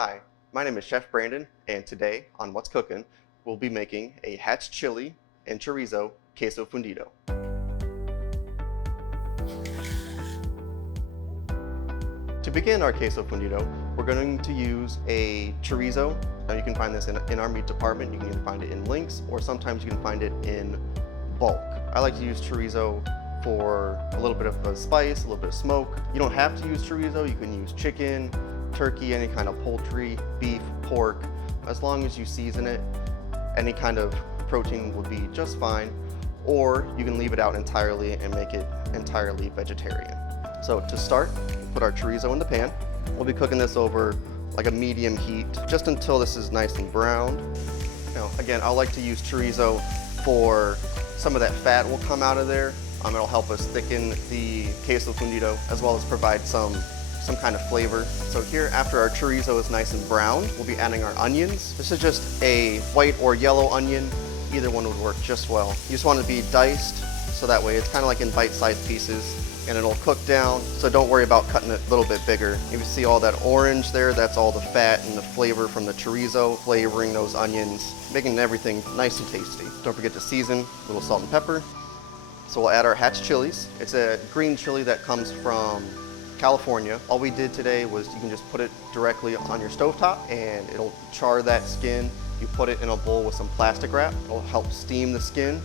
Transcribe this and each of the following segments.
Hi, my name is Chef Brandon, and today on What's Cookin', we'll be making a hatch chili and chorizo queso fundido. To begin our queso fundido, we're going to use a chorizo. Now you can find this in our meat department. You can find it in links, or sometimes you can find it in bulk. I like to use chorizo for a little bit of a spice, a little bit of smoke. You don't have to use chorizo. You can use chicken, turkey, any kind of poultry, beef, pork. As long as you season it, any kind of protein will be just fine. Or you can leave it out entirely and make it entirely vegetarian. So to start, put our chorizo in the pan. We'll be cooking this over like a medium heat, just until this is nice and browned. Now, again, I like to use chorizo for some of that fat will come out of there. It'll help us thicken the queso fundido, as well as provide some kind of flavor. So here, after our chorizo is nice and browned, we'll be adding our onions. This is just a white or yellow onion. Either one would work just well. You just want it to be diced, so that way it's kind of like in bite-sized pieces, and it'll cook down, so don't worry about cutting it a little bit bigger. You see all that orange there? That's all the fat and the flavor from the chorizo, flavoring those onions, making everything nice and tasty. Don't forget to season, a little salt and pepper. So we'll add our hatch chilies. It's a green chili that comes from California. All we did today was you can just put it directly on your stovetop and it'll char that skin. You put it in a bowl with some plastic wrap. It'll help steam the skin.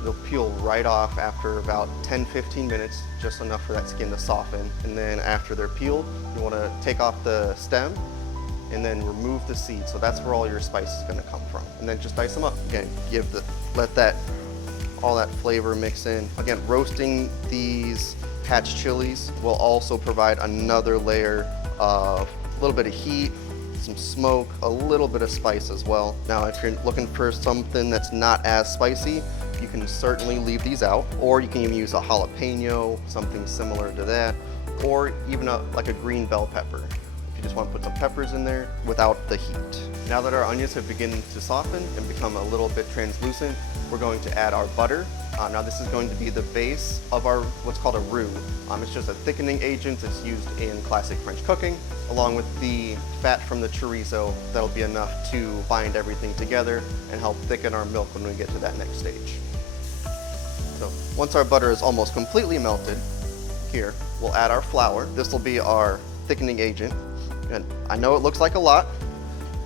It'll peel right off after about 10-15 minutes, just enough for that skin to soften. And then after they're peeled, you want to take off the stem and then remove the seed. So that's where all your spice is going to come from. And then just dice them up. Again, let all that flavor mix in. Again, roasting these hatch chilies will also provide another layer of a little bit of heat, some smoke, a little bit of spice as well. Now, if you're looking for something that's not as spicy, you can certainly leave these out, or you can even use a jalapeno, something similar to that, or even like a green bell pepper. If you just want to put some peppers in there without the heat. Now that our onions have begun to soften and become a little bit translucent, we're going to add our butter. Now this is going to be the base of our what's called a roux. It's just a thickening agent that's used in classic French cooking, along with the fat from the chorizo. That'll be enough to bind everything together and help thicken our milk when we get to that next stage. So once our butter is almost completely melted, here we'll add our flour. This will be our thickening agent. And I know it looks like a lot,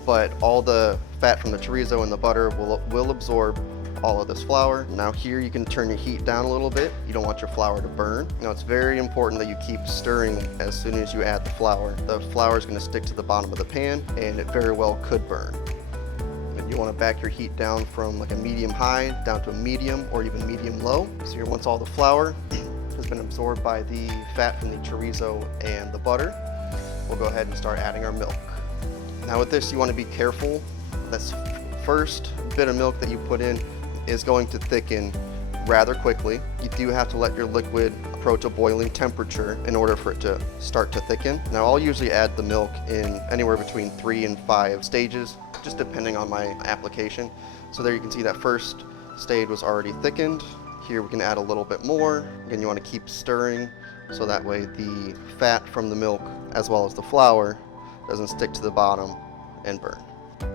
but all the fat from the chorizo and the butter will absorb all of this flour. Now here you can turn your heat down a little bit. You don't want your flour to burn. Now it's very important that you keep stirring as soon as you add the flour. The flour is going to stick to the bottom of the pan and it very well could burn. And you want to back your heat down from like a medium high down to a medium or even medium low. So here, once all the flour has been absorbed by the fat from the chorizo and the butter, we'll go ahead and start adding our milk. Now with this, you want to be careful. That's first bit of milk that you put in is going to thicken rather quickly. You do have to let your liquid approach a boiling temperature in order for it to start to thicken. Now I'll usually add the milk in anywhere between 3 and 5 stages, just depending on my application. So there you can see that first stage was already thickened. Here we can add a little bit more. Again, you want to keep stirring so that way the fat from the milk as well as the flour doesn't stick to the bottom and burn.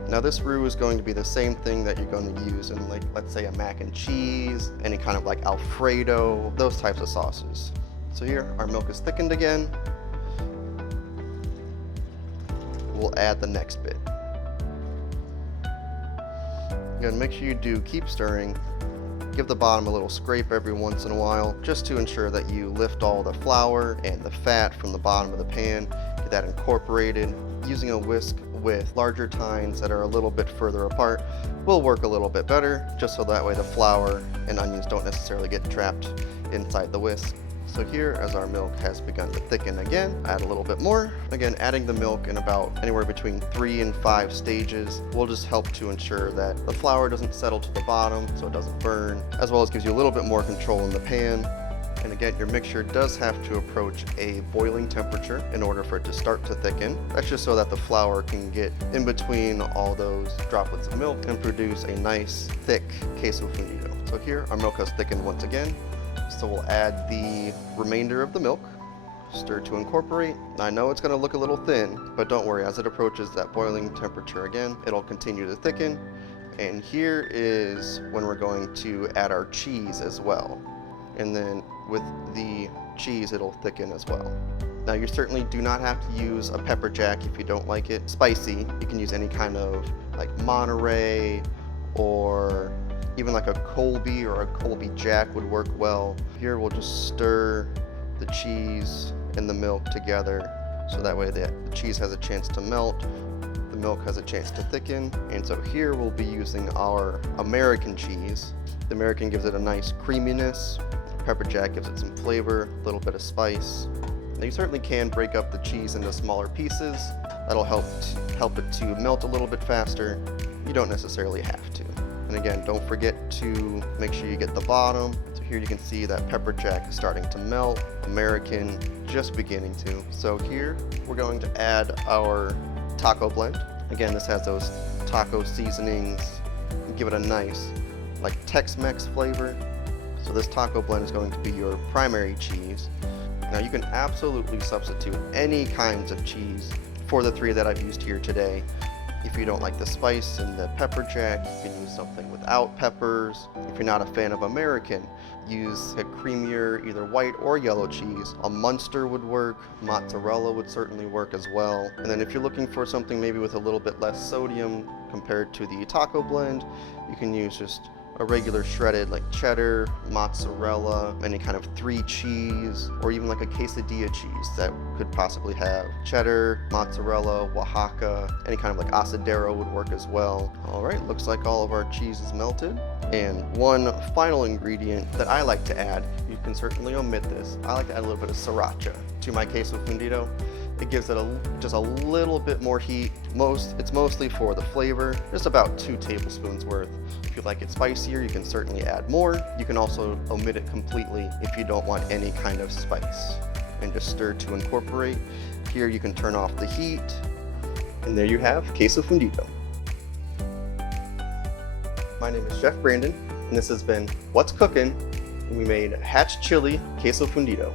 Now this roux is going to be the same thing that you're going to use in, like, let's say a mac and cheese, any kind of like Alfredo, those types of sauces. So here our milk is thickened again. We'll add the next bit. Again, make sure you keep stirring. Give the bottom a little scrape every once in a while, just to ensure that you lift all the flour and the fat from the bottom of the pan, get that incorporated. Using a whisk with larger tines that are a little bit further apart will work a little bit better, just so that way the flour and onions don't necessarily get trapped inside the whisk. So here, as our milk has begun to thicken again, add a little bit more. Again, adding the milk in about anywhere between 3 and 5 stages will just help to ensure that the flour doesn't settle to the bottom so it doesn't burn, as well as gives you a little bit more control in the pan. And again, your mixture does have to approach a boiling temperature in order for it to start to thicken. That's just so that the flour can get in between all those droplets of milk and produce a nice, thick queso fundido. So here, our milk has thickened once again. So we'll add the remainder of the milk. Stir to incorporate. I know it's going to look a little thin, but don't worry, as it approaches that boiling temperature again, it'll continue to thicken. And here is when we're going to add our cheese as well. And then with the cheese, it'll thicken as well. Now you certainly do not have to use a pepper jack if you don't like it spicy. You can use any kind of like Monterey, or even like a Colby or a Colby Jack would work well. Here we'll just stir the cheese and the milk together, so that way the cheese has a chance to melt, the milk has a chance to thicken. And so here we'll be using our American cheese. The American gives it a nice creaminess. Pepper jack gives it some flavor, a little bit of spice. Now you certainly can break up the cheese into smaller pieces. That'll help it to melt a little bit faster. You don't necessarily have to. And again, don't forget to make sure you get the bottom. So here you can see that pepper jack is starting to melt, American just beginning to. So here we're going to add our taco blend. Again, this has those taco seasonings, give it a nice like Tex-Mex flavor. So this taco blend is going to be your primary cheese. Now you can absolutely substitute any kinds of cheese for the three that I've used here today. If you don't like the spice and the pepper jack, you can use something without peppers. If you're not a fan of American, use a creamier either white or yellow cheese. A Munster would work, mozzarella would certainly work as well. And then if you're looking for something maybe with a little bit less sodium compared to the taco blend, you can use just a regular shredded like cheddar, mozzarella, any kind of 3 cheese, or even like a quesadilla cheese that could possibly have cheddar, mozzarella, Oaxaca, any kind of like asadero would work as well. All right, looks like all of our cheese is melted. And one final ingredient that I like to add, you can certainly omit this, I like to add a little bit of sriracha to my queso fundido. It gives it just a little bit more heat. It's mostly for the flavor, just about 2 tablespoons worth. If you like it spicier, you can certainly add more. You can also omit it completely if you don't want any kind of spice. And just stir to incorporate. Here you can turn off the heat. And there you have queso fundido. My name is Chef Brandon, and this has been What's Cookin', and we made hatch chili queso fundido.